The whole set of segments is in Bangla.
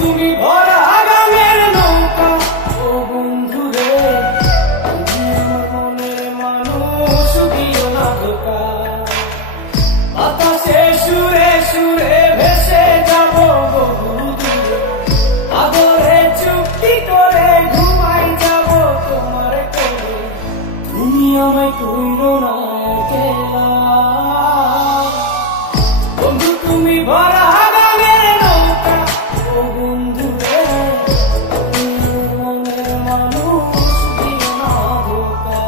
তুমি ভরা গানের নৌকা ও বন্ধু রে, তুমি আমার মনের মানুষ, দিও না ধোঁকা। বাতাসে সুরে সুরে ভেসে যাব বহু দূরে, আদরে চুক্তি করে ঘুমাই যাব তোমার কোলে। তুমি আমায় কইরো না একলা, বন্ধু তুমি ভরা গানের নৌকা ও বন্ধু রে, তুমি মনের মানুষ, দিও না ধোঁকা।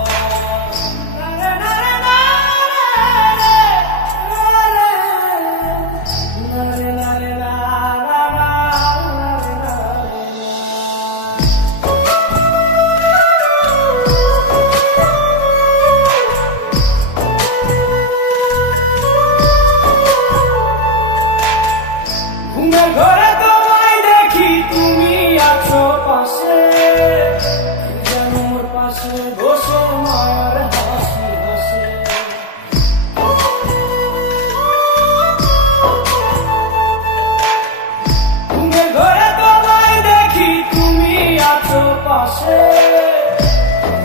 ঘুমের ঘরে তোমায় দেখি তুমি আছো পাশে, যেন মোর পাশে বসে মায়ের হাসি হাসে। ঘুমের ঘরে তোমায় দেখি তুমি আছো পাশে,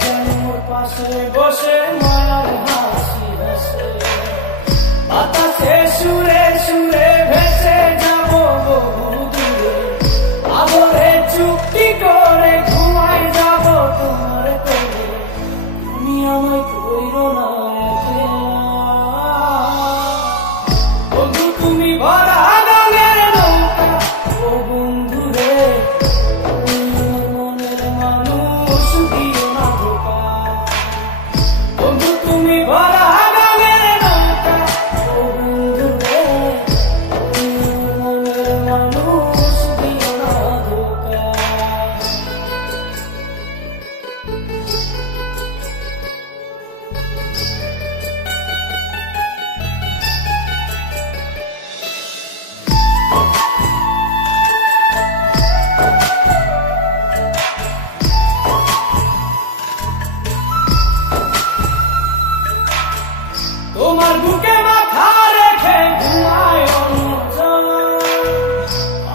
যেন মোর পাশে বসে মায়ের হাসি হাসে। বাতাসে সুরে সুরে ভেসে যাব বহু দূরে, আদরে চুক্তি করে ঘুমাই যাব তোমার কোলে। তুমি আমায় কইরো না একলা, বন্ধু তুমি ভরা গানের নৌকা ও বন্ধু রে, তুমি আমার মনের মানুষ, দিও না ধোঁকা। বন্ধু তুমি ভরা গানের নৌকা ও বন্ধু রে, তুমি আমার মনের মানুষ, দিও না ধোঁকা। তোমার বুকে মাথা রেখে ঘুমায় অন্যজন,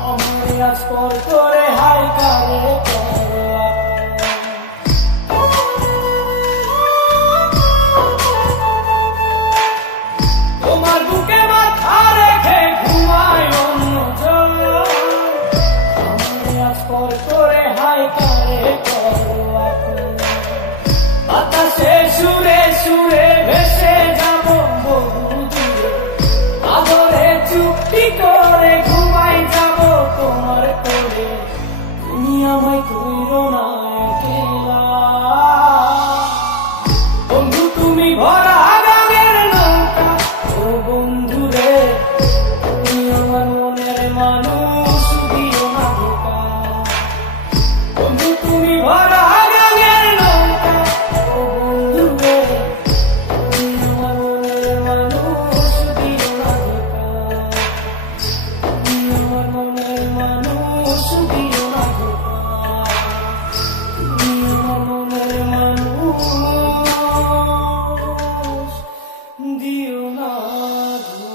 আমায় আজ পর করে হাই কারে করো আপন। তোমার বুকে মাথা রেখে ঘুমায় অন্যজন, আমায় আজ পর করে হাই কারে করো আপন। বাতাসে সুরে সুরে ভেসে যাব বহু দূরে, আদরে চুক্তি করে ঘুমাই যাব তোমার কোলে। তুমি আমায় কইরো না একলা, বন্ধু তুমি ভরা গানের নৌকা ও বন্ধু রে, তুমি আমার মনের মানুষ, দিও না ধোঁকা। বন্ধু তুমি ভরা গানের নৌকা ও বন্ধু রে, তুমি আমার মনের মানুষ, দিও না ধোঁকা। তুমি আমার মনের মানুষ, দিও না ধোঁকা। তুমি আমার মনের মানুষ, দিও না ধোঁকা।